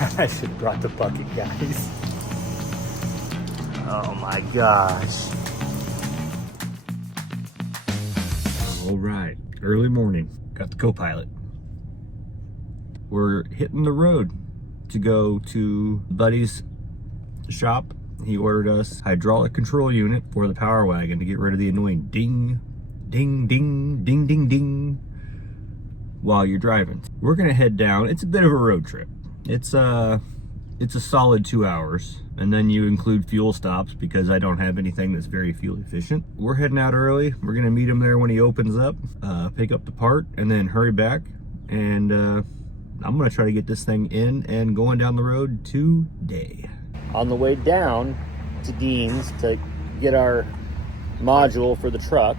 I should have brought the bucket, guys. Oh my gosh. All right, early morning. Got the co-pilot. We're hitting the road to go to Buddy's shop. He ordered us hydraulic control unit for the Power Wagon to get rid of the annoying ding, ding, ding, ding, ding, ding while you're driving. We're gonna head down. It's a bit of a road trip. It's a solid 2 hours, and then you include fuel stops because I don't have anything that's very fuel efficient. We're heading out early. We're gonna meet him there when he opens up, pick up the part, and then hurry back. And I'm gonna try to get this thing in and going down the road today. On the way down to Dean's to get our module for the truck,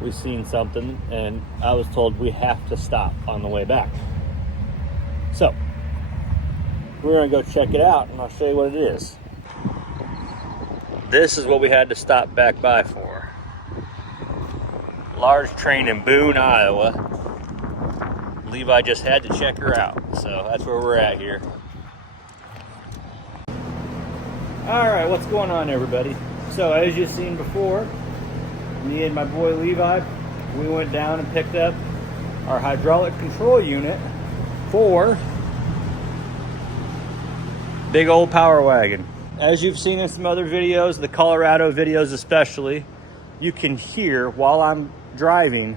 we've seen something, and I was told we have to stop on the way back. So we're gonna go check it out, and I'll show you what it is. This is what we had to stop back by for. Large train in Boone, Iowa. Levi just had to check her out, so that's where we're at here. All right, what's going on, everybody? So as you've seen before, me and my boy Levi, we went down and picked up our hydraulic control unit for big old Power Wagon. As you've seen in some other videos, the Colorado videos especially, you can hear while I'm driving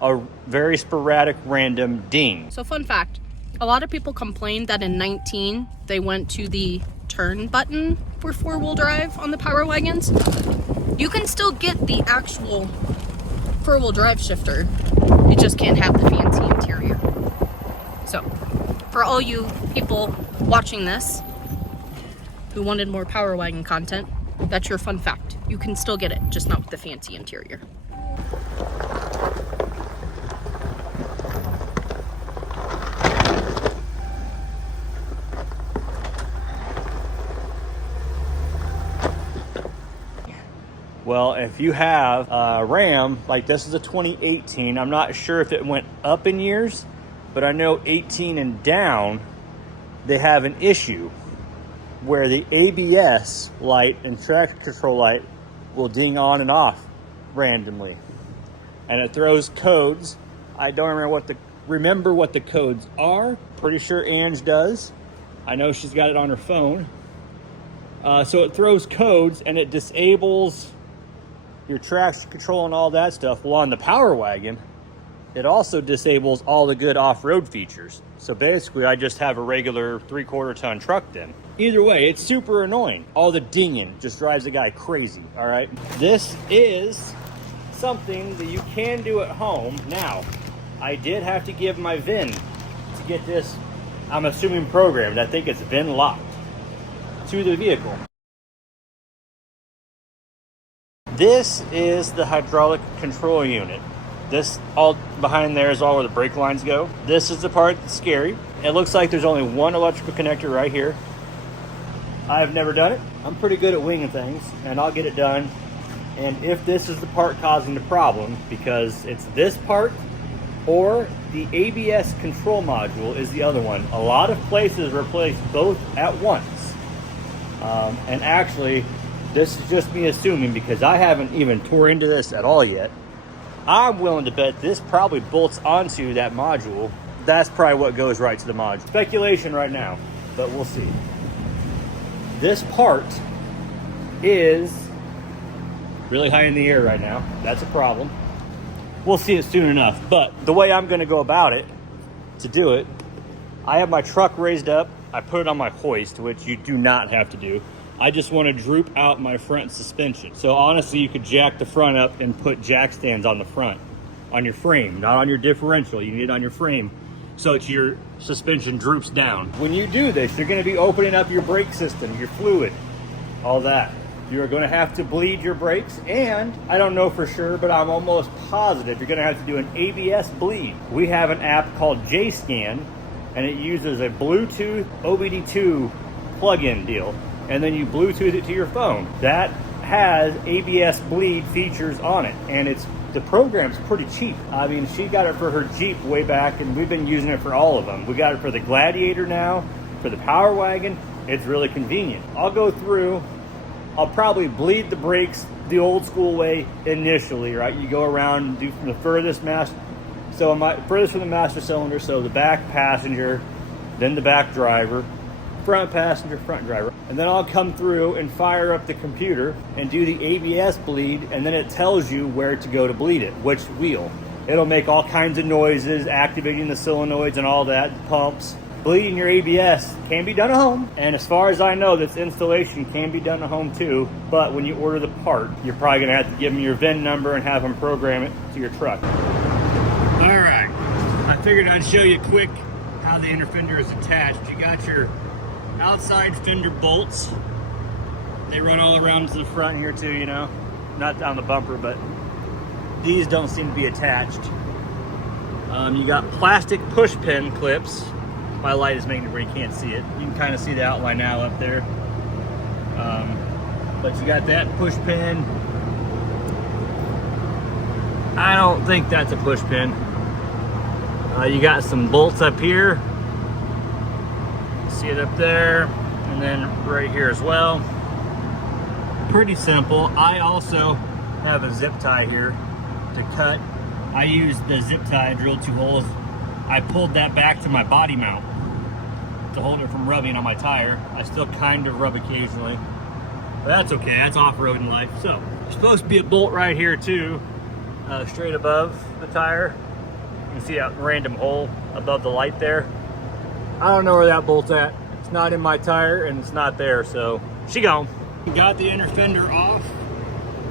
a very sporadic random ding. So fun fact, a lot of people complained that in 19 they went to the turn button for four-wheel drive on the Power Wagons. You can still get the actual four-wheel drive shifter, you just can't have the fancy interior. So for all you people watching this who wanted more Power Wagon content, that's your fun fact. You can still get it, just not with the fancy interior. Well, if you have a Ram, like this is a 2018, I'm not sure if it went up in years, but I know 18 and down, they have an issue where the ABS light and traction control light will ding on and off randomly. And it throws codes. I don't remember what the codes are. Pretty sure Ange does. I know she's got it on her phone. So it throws codes and it disables your traction control and all that stuff. Well, on the Power Wagon, it also disables all the good off-road features. So basically, I just have a regular 3/4 ton truck then. Either way, it's super annoying. All the dinging just drives the guy crazy, all right? This is something that you can do at home. Now, I did have to give my VIN to get this, I'm assuming, programmed. I think it's VIN locked to the vehicle. This is the hydraulic control unit. This all behind there is all where the brake lines go. This is the part that's scary. It looks like there's only one electrical connector right here. I've never done it. I'm pretty good at winging things, and I'll get it done. And if this is the part causing the problem, because it's this part or the ABS control module is the other one. A lot of places replace both at once. And actually, this is just me assuming because I haven't even tore into this at all yet. I'm willing to bet this probably bolts onto that module. That's probably what goes right to the module. Speculation right now, but we'll see. This part is really high in the air right now. That's a problem. We'll see it soon enough. But the way I'm gonna go about it, to do it, I have my truck raised up. I put it on my hoist, which you do not have to do. I just want to droop out my front suspension. So honestly, you could jack the front up and put jack stands on the front, on your frame, not on your differential. You need it on your frame so that your suspension droops down. When you do this, you're going to be opening up your brake system, your fluid, all that. You're going to have to bleed your brakes, and I don't know for sure, but I'm almost positive you're going to have to do an ABS bleed. We have an app called JScan, and it uses a Bluetooth OBD2 plug-in deal. And then you Bluetooth it to your phone. That has ABS bleed features on it, and the program's pretty cheap. I mean, she got it for her Jeep way back, and we've been using it for all of them. We got it for the Gladiator now, for the Power Wagon, it's really convenient. I'll go through, I'll probably bleed the brakes the old school way initially, right? You go around and do from the furthest furthest from the master cylinder, so the back passenger, then the back driver, front passenger, front driver. And then I'll come through and fire up the computer and do the ABS bleed, and then it tells you where to go to bleed it, which wheel. It'll make all kinds of noises, activating the solenoids and all that, pumps. Bleeding your ABS can be done at home, and as far as I know, this installation can be done at home too, but when you order the part, you're probably gonna have to give them your VIN number and have them program it to your truck. All right, I figured I'd show you quick how the inner fender is attached. You got your outside fender bolts. They run all around to the front here too, you know, not on the bumper, but these don't seem to be attached. You got plastic push pin clips. My light is making it where you can't see it. You can kind of see the outline now up there. But you got that push pin. I don't think that's a push pin. You got some bolts up here. See it up there, and then right here as well. Pretty simple. I also have a zip tie here to cut. I used the zip tie, drilled 2 holes. I pulled that back to my body mount to hold it from rubbing on my tire. I still kind of rub occasionally, but that's okay. That's off-roading life. So there's supposed to be a bolt right here too, straight above the tire. You can see a random hole above the light there. I don't know where that bolt's at. It's not in my tire and it's not there, so she gone. Got the inner fender off.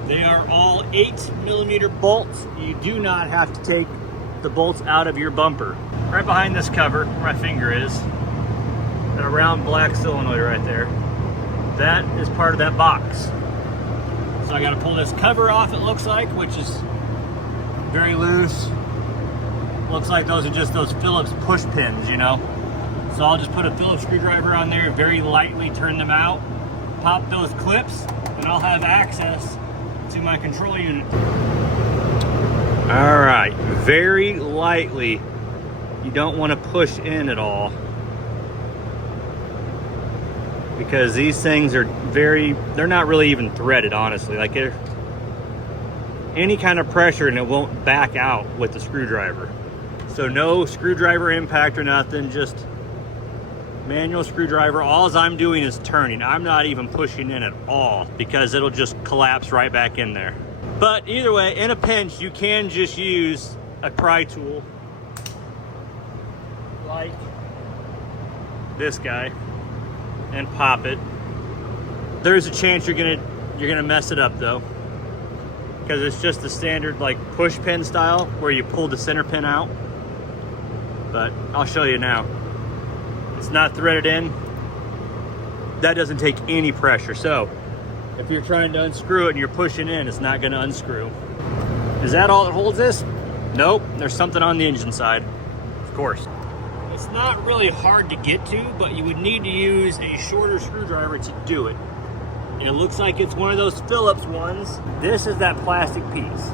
They are all 8mm bolts. You do not have to take the bolts out of your bumper. Right behind this cover, where my finger is, a round black solenoid right there. That is part of that box. So I gotta pull this cover off, it looks like, which is very loose. Looks like those are just those Phillips push pins, you know? So I'll just put a Phillips screwdriver on there, very lightly turn them out, pop those clips, and I'll have access to my control unit. All right, very lightly. You don't want to push in at all, because these things are they're not really even threaded, honestly. Like any kind of pressure and it won't back out with the screwdriver. So no screwdriver impact or nothing, just manual screwdriver. All I'm doing is turning. I'm not even pushing in at all, because it'll just collapse right back in there. But either way, in a pinch, you can just use a pry tool like this guy and pop it. There's a chance you're gonna mess it up though, because it's just the standard like push pin style where you pull the center pin out. But I'll show you now. It's not threaded in. That doesn't take any pressure. So if you're trying to unscrew it and you're pushing in, it's not gonna unscrew. Is that all that holds this? Nope, there's something on the engine side, of course. It's not really hard to get to, but you would need to use a shorter screwdriver to do it. It looks like it's one of those Phillips ones. This is that plastic piece.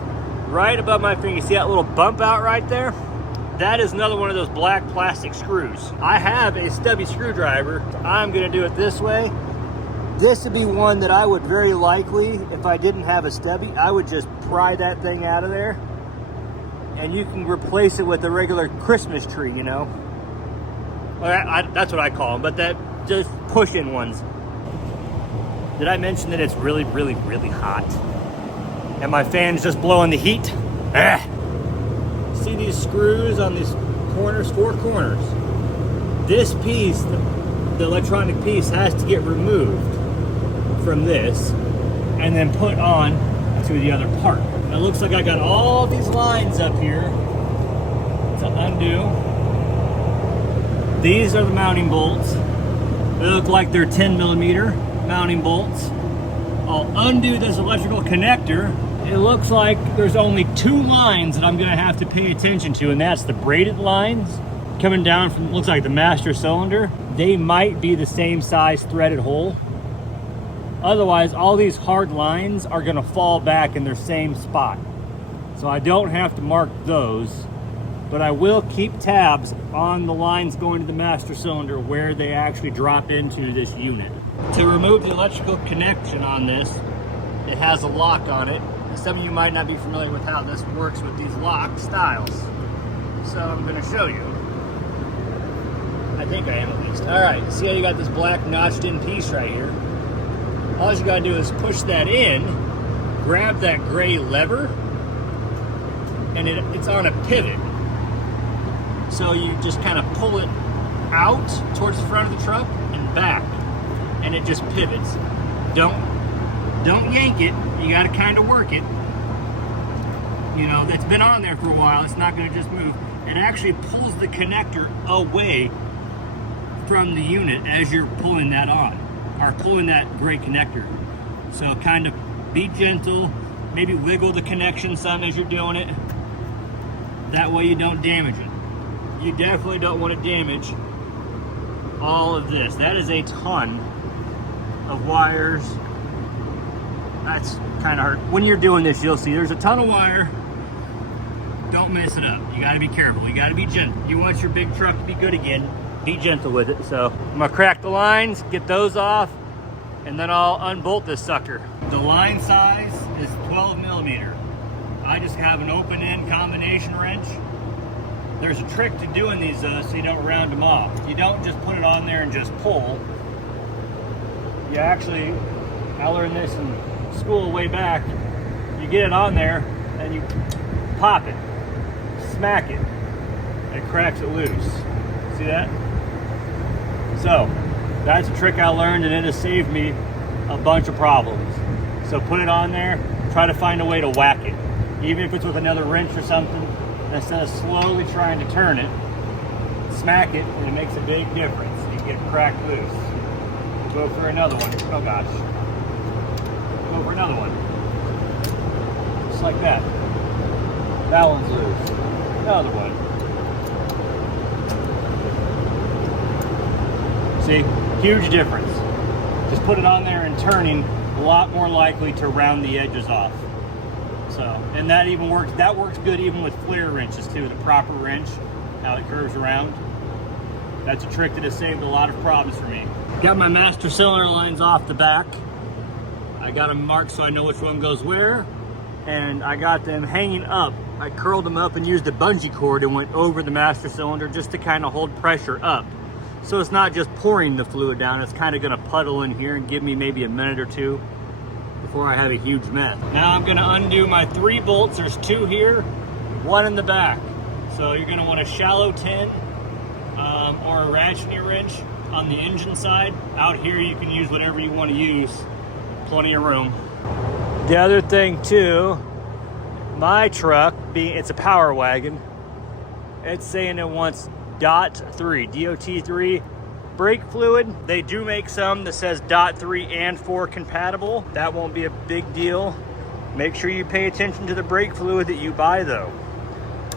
Right above my finger, you see that little bump out right there? That is another one of those black plastic screws. I have a stubby screwdriver. I'm gonna do it this way. This would be one that I would very likely, if I didn't have a stubby, I would just pry that thing out of there, and you can replace it with a regular Christmas tree, you know? Well, that's what I call them, but that just push-in ones. Did I mention that it's really, really, really hot? And my fan's just blowing the heat? Ah. See these screws on these corners, 4 corners? This piece, the electronic piece, has to get removed from this and then put on to the other part. It looks like I got all these lines up here to undo. These are the mounting bolts. They look like they're 10mm mounting bolts. I'll undo this electrical connector. It looks like there's only 2 lines that I'm gonna have to pay attention to, and that's the braided lines coming down from, looks like the master cylinder. They might be the same size threaded hole. Otherwise, all these hard lines are gonna fall back in their same spot. So I don't have to mark those. but I will keep tabs on the lines going to the master cylinder where they actually drop into this unit. To remove the electrical connection on this, it has a lock on it. Some of you might not be familiar with how this works with these lock styles. So I'm gonna show you. I think I am at least. All right, see how you got this black notched in piece right here? All you gotta do is push that in, grab that gray lever, and it's on a pivot. So you just kind of pull it out towards the front of the truck and back, and it just pivots. Don't yank it. You got to kind of work it. You know, it's been on there for a while. It's not going to just move. It actually pulls the connector away from the unit as you're pulling that on, or pulling that gray connector. So kind of be gentle. Maybe wiggle the connection some as you're doing it. That way you don't damage it. You definitely don't want to damage all of this. That is a ton of wires. That's kind of hard. When you're doing this, you'll see there's a ton of wire. Don't mess it up. You got to be careful. You got to be gentle. You want your big truck to be good again. Be gentle with it. So I'm gonna crack the lines, get those off, and then I'll unbolt this sucker. The line size is 12 millimeter. I just have an open end combination wrench. There's a trick to doing these so you don't round them off. You don't just put it on there and just pull. You actually, I learned this in school way back, you get it on there and you pop it, smack it, and it cracks it loose. See that? So, that's a trick I learned and it has saved me a bunch of problems. So put it on there, try to find a way to whack it. Even if it's with another wrench or something, instead of slowly trying to turn it, smack it, and it makes a big difference. You get it cracked loose. Go for another one. Oh gosh. Go for another one. Just like that. That one's loose. Another one. See? Huge difference. Just put it on there and turning, a lot more likely to round the edges off. So, and that even works, that works good even with flare wrenches too, the proper wrench, how it curves around. That's a trick that has saved a lot of problems for me. Got my master cylinder lines off the back. I got them marked so I know which one goes where, and I got them hanging up. I curled them up and used a bungee cord and went over the master cylinder just to kind of hold pressure up. So it's not just pouring the fluid down, it's kind of gonna puddle in here and give me maybe a minute or two before I have a huge mess. Now I'm gonna undo my 3 bolts. There's 2 here, 1 in the back. So you're gonna want a shallow 10 or a ratcheting wrench on the engine side. Out here you can use whatever you want to use, plenty of room. The other thing too, my truck, it's a power wagon, it's saying it wants DOT3 brake fluid. They do make some that says DOT3 and 4 compatible. That won't be a big deal. Make sure you pay attention to the brake fluid that you buy though.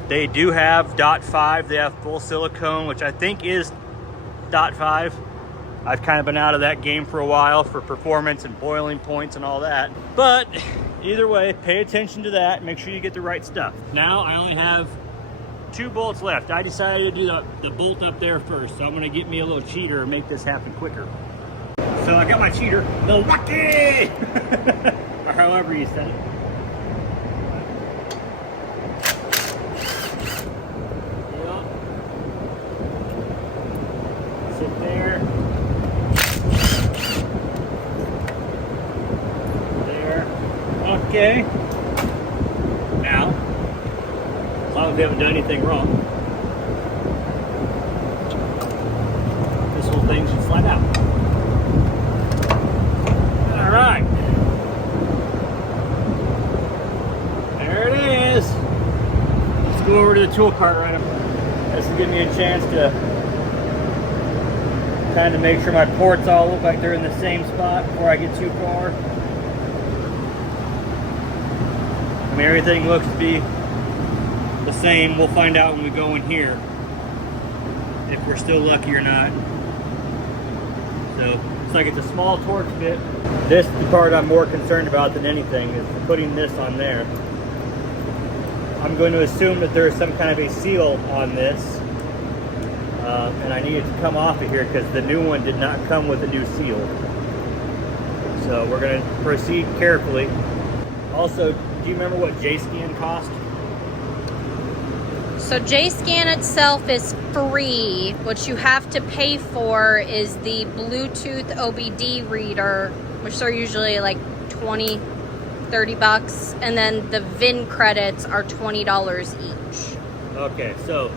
They do have DOT5. They have full silicone, which I think is DOT5. I've kind of been out of that game for a while for performance and boiling points and all that. But either way, pay attention to that. Make sure you get the right stuff. Now I only have 2 bolts left. I decided to do the bolt up there first, so I'm gonna get me a little cheater and make this happen quicker. So I got my cheater, Milwaukee! Or however you said it. Yep. Sit there. There. Okay. Now, as long as we haven't done anything wrong, this whole thing should slide out. All right. There it is. Let's go over to the tool cart right up. This will give me a chance to kind of make sure my ports all look like they're in the same spot before I get too far. I mean, everything looks to be the same. We'll find out when we go in here if we're still lucky or not. So it's like it's a small torque fit. This is the part I'm more concerned about than anything, is putting this on there. I'm going to assume that there is some kind of a seal on this. And I need it to come off of here because the new one did not come with a new seal. So we're going to proceed carefully. Also, do you remember what JScan cost? So JScan itself is free. What you have to pay for is the Bluetooth OBD reader, which are usually like 20, 30 bucks. And then the VIN credits are $20 each. Okay, so,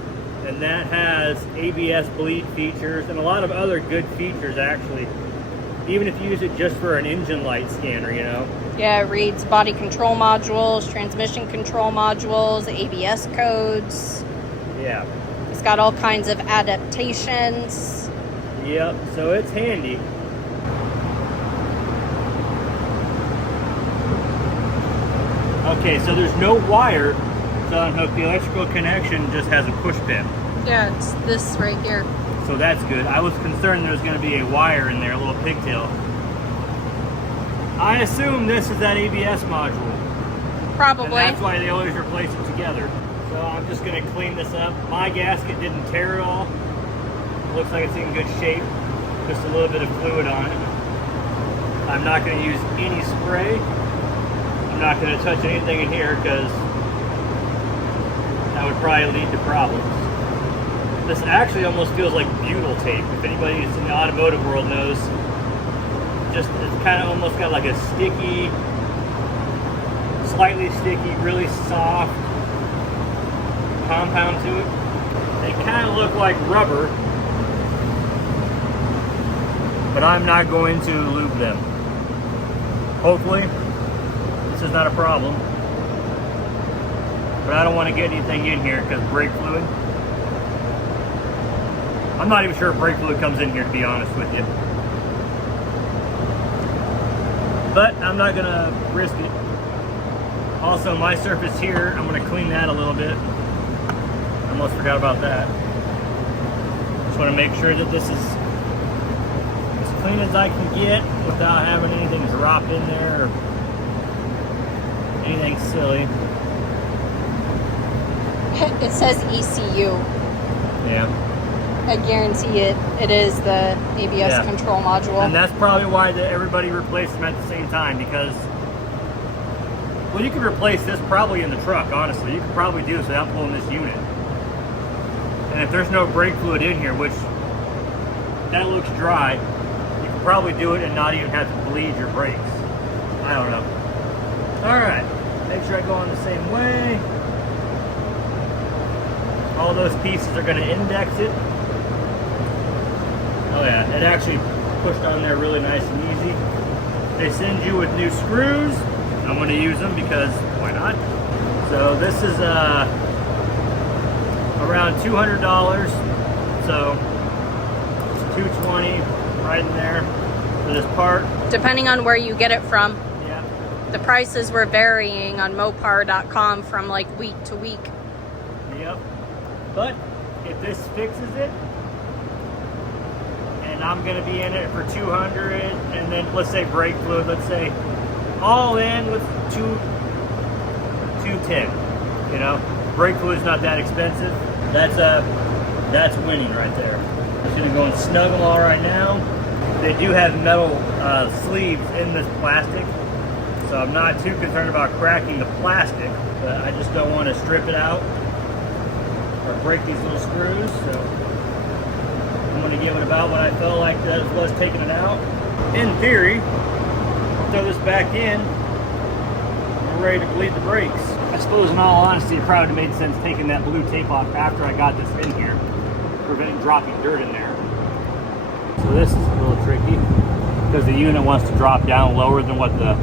and that has ABS bleed features and a lot of other good features actually. Even if you use it just for an engine light scanner, you know. Yeah, it reads body control modules, transmission control modules, ABS codes. Yeah. It's got all kinds of adaptations. Yep, so it's handy. Okay, so there's no wire to unhook. The electrical connection just has a push pin. Yeah, it's this right here. So that's good. I was concerned there was going to be a wire in there, a little pigtail. I assume this is that ABS module. Probably. And that's why they always replace it together. So I'm just going to clean this up. My gasket didn't tear at all. Looks like it's in good shape. Just a little bit of fluid on it. I'm not going to use any spray. I'm not going to touch anything in here because that would probably lead to problems. This actually almost feels like butyl tape. If anybody who's in the automotive world knows, just it's kind of almost got like a sticky, slightly sticky, really soft compound to it. They kind of look like rubber, but I'm not going to lube them. Hopefully, this is not a problem. But I don't want to get anything in here because brake fluid. I'm not even sure if brake fluid comes in here, to be honest with you. But I'm not going to risk it. Also, my surface here, I'm going to clean that a little bit. I almost forgot about that. Just want to make sure that this is as clean as I can get without having anything drop in there or anything silly. It says ECU. Yeah. I guarantee it is the ABS control module. And that's probably why everybody replaced them at the same time, because, well, you could replace this probably in the truck, honestly. You could probably do this without pulling this unit. And if there's no brake fluid in here, which that looks dry, you could probably do it and not even have to bleed your brakes. I don't know. All right, make sure I go on the same way. All those pieces are going to index it. Oh yeah, it actually pushed on there really nice and easy. They send you with new screws. I'm going to use them because why not? So this is around $200. So it's $220 right in there for this part. Depending on where you get it from. Yeah. The prices were varying on Mopar.com from like week to week. Yep. But if this fixes it, and I'm going to be in it for $200, and then let's say brake fluid, let's say all in with $210. You know, brake fluid's not that expensive. That's winning right there. I'm going to go and snug them all right now. They do have metal sleeves in this plastic, so I'm not too concerned about cracking the plastic, but I just don't want to strip it out or break these little screws. So I'm going to give it about what I felt like that was taking it out. In theory, throw this back in, we're ready to bleed the brakes. I suppose in all honesty, it probably made sense taking that blue tape off after I got this in here, preventing dropping dirt in there. So this is a little tricky because the unit wants to drop down lower than what the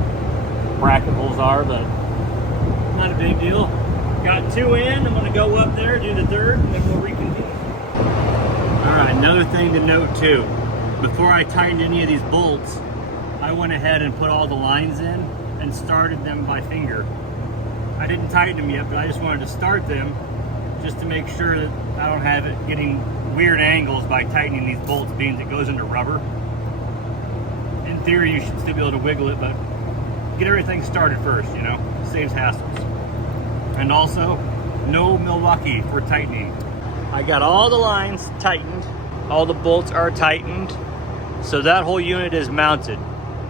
bracket holes are, but not a big deal. Got two in, I'm going to go up there, do the third, and then we'll reconvene. Alright, another thing to note too. Before I tightened any of these bolts, I went ahead and put all the lines in and started them by finger. I didn't tighten them yet, but I just wanted to start them just to make sure that I don't have it getting weird angles by tightening these bolts, being it goes into rubber. In theory, you should still be able to wiggle it, but get everything started first, you know, saves hassles. And also, No Milwaukee for tightening. I got all the lines tightened. All the bolts are tightened. So that whole unit is mounted.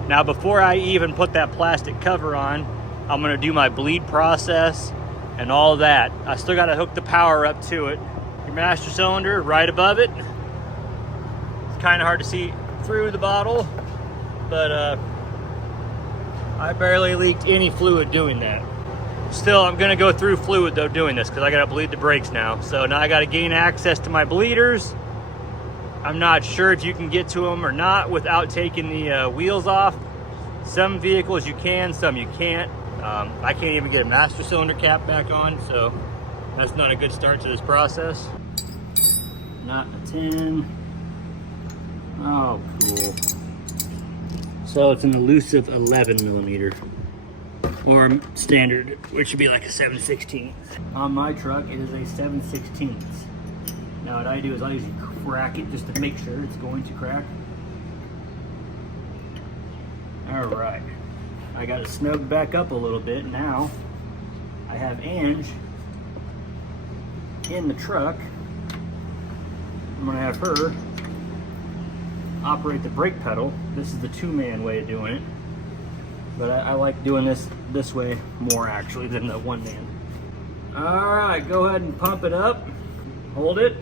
Now before I even put that plastic cover on, I'm gonna do my bleed process and all that. I still gotta hook the power up to it. Your master cylinder right above it. It's kind of hard to see through the bottle, but I barely leaked any fluid doing that. Still, I'm gonna go through fluid though doing this because I gotta bleed the brakes now. So now I gotta gain access to my bleeders. I'm not sure if you can get to them or not without taking the wheels off. Some vehicles you can, some you can't. I can't even get a master cylinder cap back on, so that's not a good start to this process. Not a 10. Oh, cool. So it's an elusive 11 millimeter, or standard, which would be like a 7/16. On my truck, it is a 7/16. Now what I do is I usually crack it just to make sure it's going to crack. All right, I got it snugged back up a little bit. Now I have Ange in the truck. I'm gonna have her operate the brake pedal. This is the two-man way of doing it, but I like doing this way more actually than the one-man. All right, go ahead and pump it up. Hold it.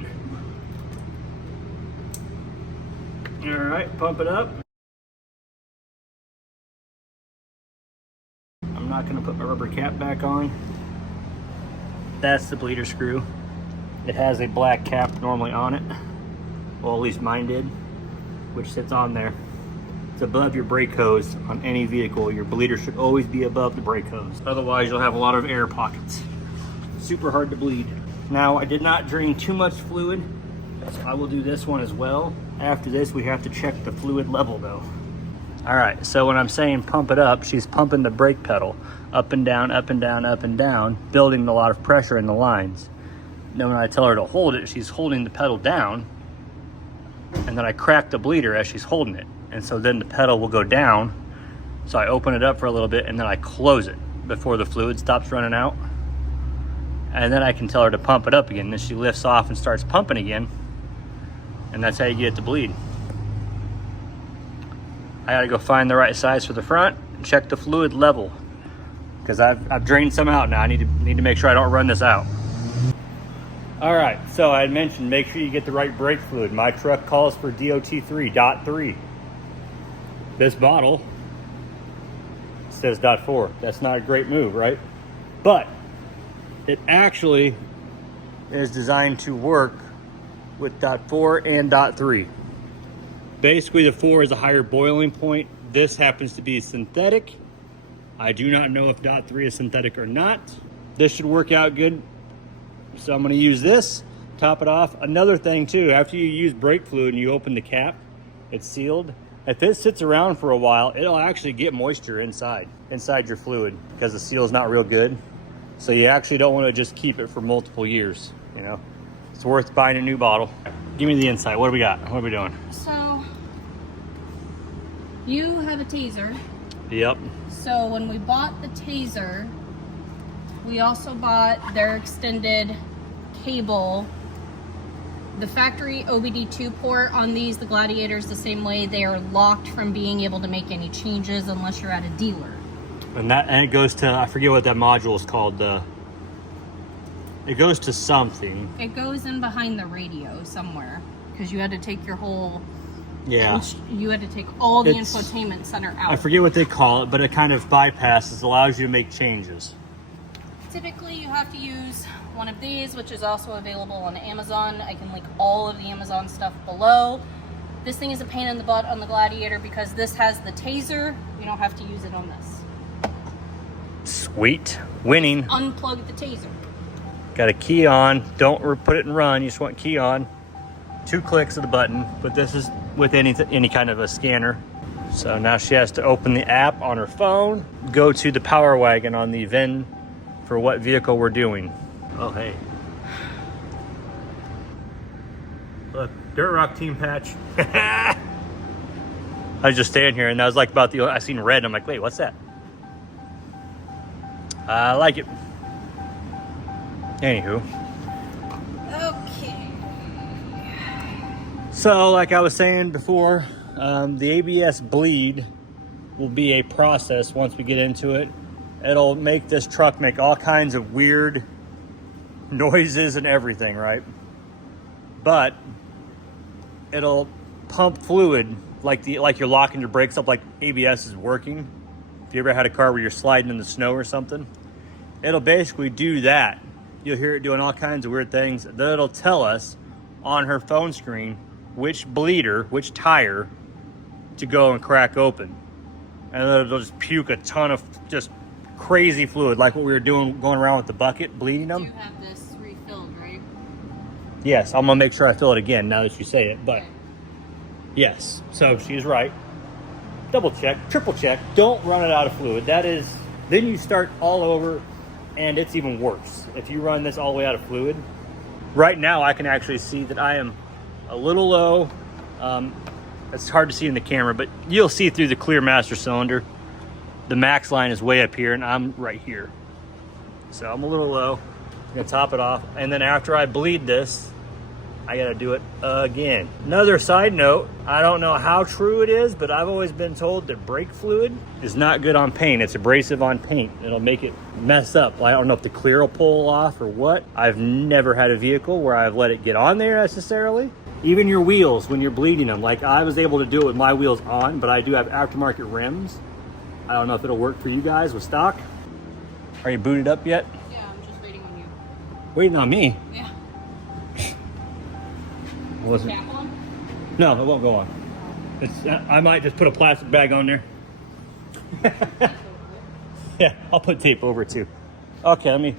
All right, pump it up. I'm not gonna put my rubber cap back on. That's the bleeder screw. It has a black cap normally on it. Well, at least mine did, which sits on there. It's above your brake hose on any vehicle. Your bleeder should always be above the brake hose. Otherwise, you'll have a lot of air pockets. Super hard to bleed. Now, I did not drain too much fluid, so I will do this one as well. After this, we have to check the fluid level though. All right, so when I'm saying pump it up, she's pumping the brake pedal up and down, up and down, up and down, building a lot of pressure in the lines. Then when I tell her to hold it, she's holding the pedal down, and then I crack the bleeder as she's holding it. And so then the pedal will go down. So I open it up for a little bit and then I close it before the fluid stops running out. And then I can tell her to pump it up again. Then she lifts off and starts pumping again. And that's how you get it to bleed. I gotta go find the right size for the front and check the fluid level, because I've drained some out now. I need to make sure I don't run this out. All right, so I had mentioned make sure you get the right brake fluid. My truck calls for DOT3, .3. This bottle says .4. That's not a great move, right? But it actually is designed to work with .4 and .3. Basically, the 4 is a higher boiling point. This happens to be synthetic. I do not know if .3 is synthetic or not. This should work out good. So I'm gonna use this, top it off. Another thing too, after you use brake fluid and you open the cap, it's sealed. If it sits around for a while, it'll actually get moisture inside your fluid because the seal is not real good. So you actually don't want to just keep it for multiple years, you know? It's worth buying a new bottle. Give me the inside. What do we got? What are we doing? So, you have a taser. Yep. So when we bought the taser, we also bought their extended cable. The factory OBD2 port on these, the Gladiators, the same way, they are locked from being able to make any changes unless you're at a dealer. And it goes to, I forget what that module is called. It goes to something. It goes in behind the radio somewhere because you had to take your whole, yeah. You had to take all the infotainment center out. I forget what they call it, but it kind of bypasses, allows you to make changes. Typically, you have to use one of these, which is also available on Amazon. I can link all of the Amazon stuff below. This thing is a pain in the butt on the Gladiator because this has the taser. You don't have to use it on this. Sweet. Winning. Unplug the taser. Got a key on. Don't put it in run. You just want key on. 2 clicks of the button, but this is with any kind of a scanner. So now she has to open the app on her phone, go to the Power Wagon on the VIN for what vehicle we're doing. Oh, hey. Look, Dirt Rock team patch. I was just standing here and I was like I seen red and I'm like, wait, what's that? I like it. Anywho. Okay. So, like I was saying before, the ABS bleed will be a process once we get into it. It'll make this truck make all kinds of weird noises and everything, right? But it'll pump fluid like you're locking your brakes up, like ABS is working. If you ever had a car where you're sliding in the snow or something, it'll basically do that. You'll hear it doing all kinds of weird things. Then it'll tell us on her phone screen which bleeder, which tire to go and crack open. And then it'll just puke a ton of just crazy fluid, like what we were doing, going around with the bucket, bleeding them. You have this refilled, right? Yes, I'm gonna make sure I fill it again now that you say it, but Okay. yes, so she's right. Double check, triple check, don't run it out of fluid. That is, then you start all over and it's even worse. If you run this all the way out of fluid, right now I can actually see that I am a little low. It's hard to see in the camera, but you'll see through the clear master cylinder. The max line is way up here and I'm right here. So I'm a little low. I'm gonna top it off. And then after I bleed this, I gotta do it again. Another side note, I don't know how true it is, but I've always been told that brake fluid is not good on paint. It's abrasive on paint. It'll make it mess up. I don't know if the clear will pull off or what. I've never had a vehicle where I've let it get on there necessarily. Even your wheels, when you're bleeding them, like I was able to do it with my wheels on, but I do have aftermarket rims. I don't know if it'll work for you guys with stock. Are you booted up yet? Yeah, I'm just waiting on you. Waiting on me? Yeah. Wasn't. Tap on? No, it won't go on. It's. I might just put a plastic bag on there. Yeah, I'll put tape over it too. Okay, let me.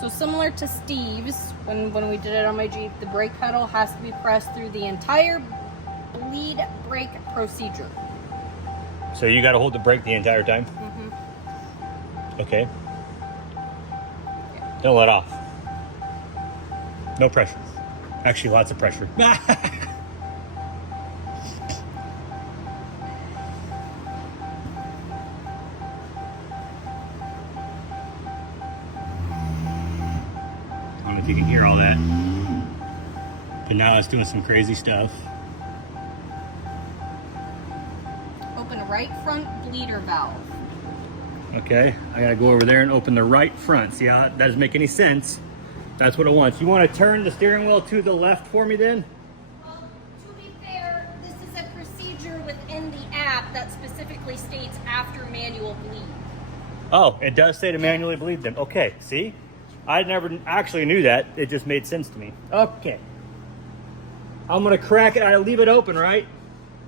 So similar to Steve's, when we did it on my Jeep, the brake pedal has to be pressed through the entire bleed brake procedure. So you got to hold the brake the entire time. Mm-hmm. Okay. Don't let off. No pressure. Actually, lots of pressure. I don't know if you can hear all that. But now it's doing some crazy stuff. Open right front bleeder valve. Okay, I gotta go over there and open the right front. See how that doesn't make any sense? That's what it wants. You want to turn the steering wheel to the left for me then? Well, to be fair, this is a procedure within the app that specifically states after manual bleed. Oh, it does say to manually bleed them. Okay, see? I never actually knew that. It just made sense to me. Okay. I'm gonna crack it. I leave it open, right?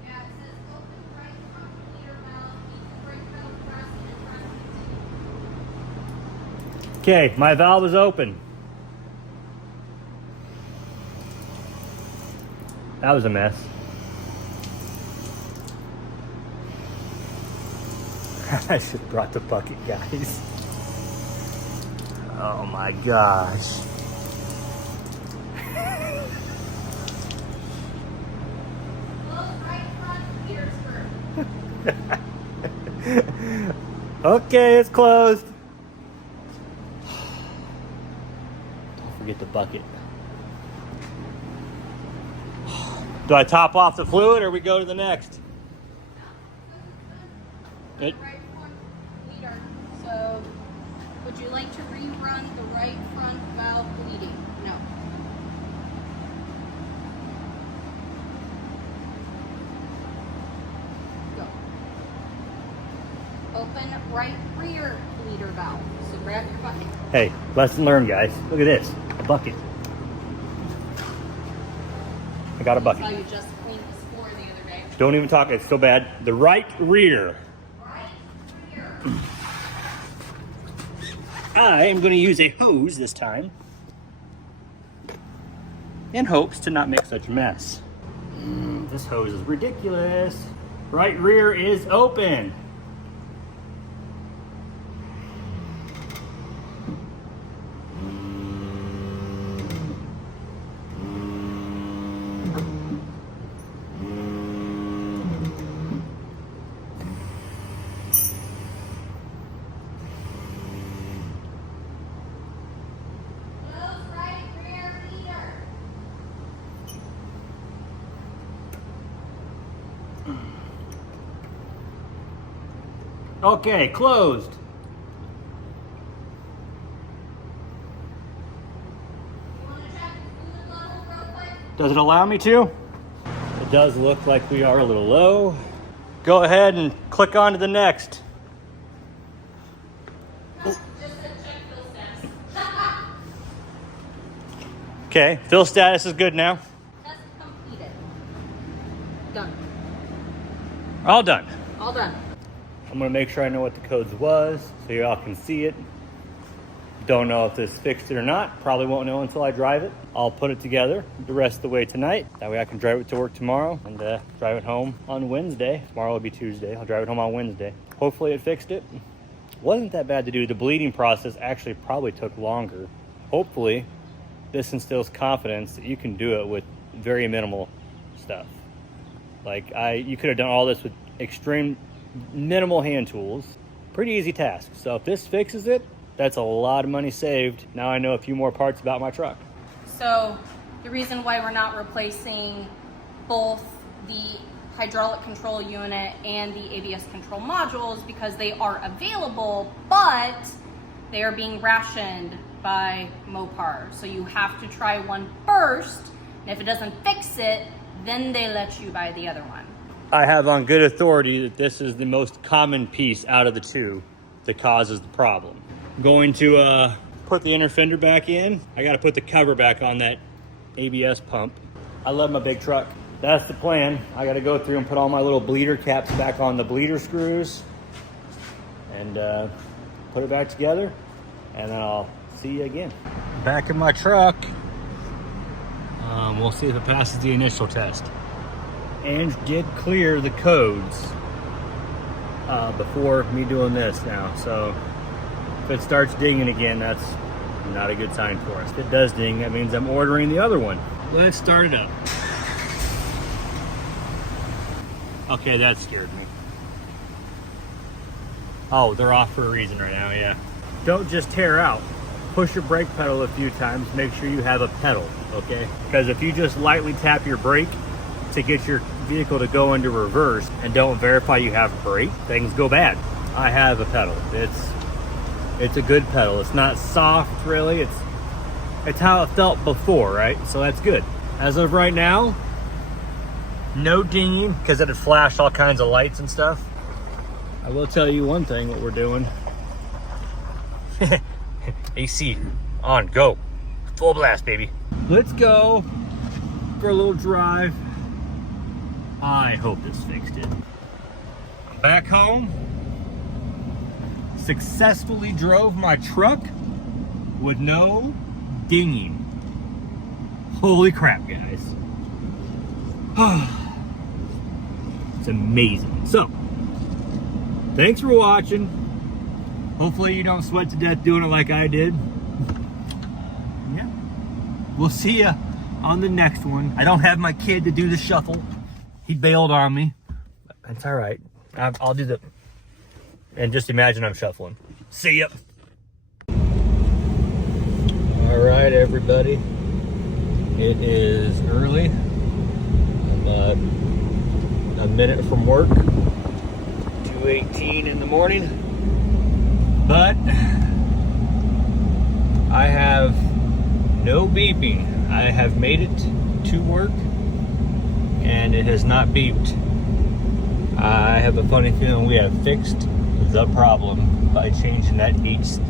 Yeah, it says open right front bleeder valve, keep the brake pedal pressed and press continue. Okay, my valve is open. That was a mess. I should have brought the bucket, guys. Oh my gosh. Close right front bleeder skirt. Okay, it's closed. Don't forget the bucket. Do I top off the fluid or we go to the next? Good. Right front bleeder. So, would you like to rerun the right front valve bleeding? No. Go. Open right rear bleeder valve. So grab your bucket. Hey, lesson learned, guys. Look at this, a bucket. I got a That's how bucket. you just cleaned this floor the other day. Don't even talk, it's so bad. The right rear. Right rear. I am going to use a hose this time in hopes to not make such a mess. This hose is ridiculous. Right rear is open. Okay, closed. Does it allow me to? It does look like we are a little low. Go ahead and click on to the next. Okay, fill status is good now. Test completed. Done. All done. All done. I'm gonna make sure I know what the codes was so y'all can see it. Don't know if this fixed it or not. Probably won't know until I drive it. I'll put it together the rest of the way tonight. That way I can drive it to work tomorrow and drive it home on Wednesday. Tomorrow will be Tuesday. I'll drive it home on Wednesday. Hopefully it fixed it. Wasn't that bad to do. The bleeding process actually probably took longer. Hopefully this instills confidence that you can do it with very minimal stuff. Like you could have done all this with extreme minimal hand tools. Pretty easy task. So if this fixes it, that's a lot of money saved. Now I know a few more parts about my truck. So the reason why we're not replacing both the hydraulic control unit and the ABS control module is because they are available, but they are being rationed by Mopar. So you have to try one first, and if it doesn't fix it, then they let you buy the other one. I have on good authority that this is the most common piece out of the two that causes the problem. I'm going to put the inner fender back in. I got to put the cover back on that ABS pump. I love my big truck. That's the plan. I got to go through and put all my little bleeder caps back on the bleeder screws and put it back together, and then I'll see you again. Back in my truck. We'll see if it passes the initial test. Ange did clear the codes before me doing this now, so if it starts dinging again, that's not a good sign for us. If it does ding, that means I'm ordering the other one. Let's start it up. Okay, that scared me. Oh, they're off for a reason right now, yeah. Don't just tear out. Push your brake pedal a few times, make sure you have a pedal, okay? Because if you just lightly tap your brake to get your vehicle to go into reverse and don't verify you have a brake, things go bad. I have a pedal. It's a good pedal. It's not soft really. It's how it felt before, right? So that's good. As of right now, no dinging because it had flashed all kinds of lights and stuff. I will tell you one thing, what we're doing. AC on, go. Full blast, baby. Let's go for a little drive. I hope this fixed it. I'm back home. Successfully drove my truck with no dinging. Holy crap, guys. It's amazing. So, thanks for watching. Hopefully you don't sweat to death doing it like I did. Yeah. We'll see ya on the next one. I don't have my kid to do the shuffle. He bailed on me. That's all right. I'll do the... And just imagine I'm shuffling. See ya. All right, everybody. It is early. I'm a minute from work. 2:18 in the morning. But I have no beeping. I have made it to work and it has not beeped. I have a funny feeling we have fixed the problem by changing that HCU.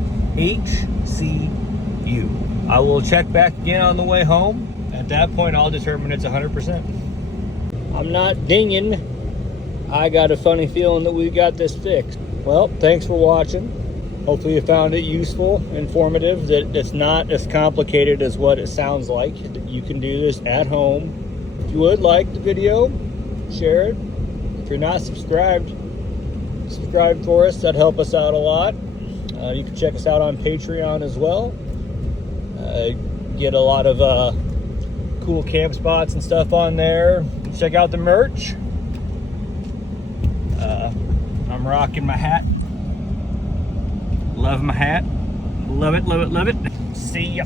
I will check back again on the way home. At that point, I'll determine it's 100%. I'm not dinging. I got a funny feeling that we got this fixed. Well, thanks for watching. Hopefully you found it useful, informative, that it's not as complicated as what it sounds like. You can do this at home. If you would like the video, share it. If you're not subscribed, subscribe for us. That'd help us out a lot. You can check us out on Patreon as well. Get a lot of cool camp spots and stuff on there. Check out the merch. I'm rocking my hat. Love my hat. Love it, love it, love it. See ya.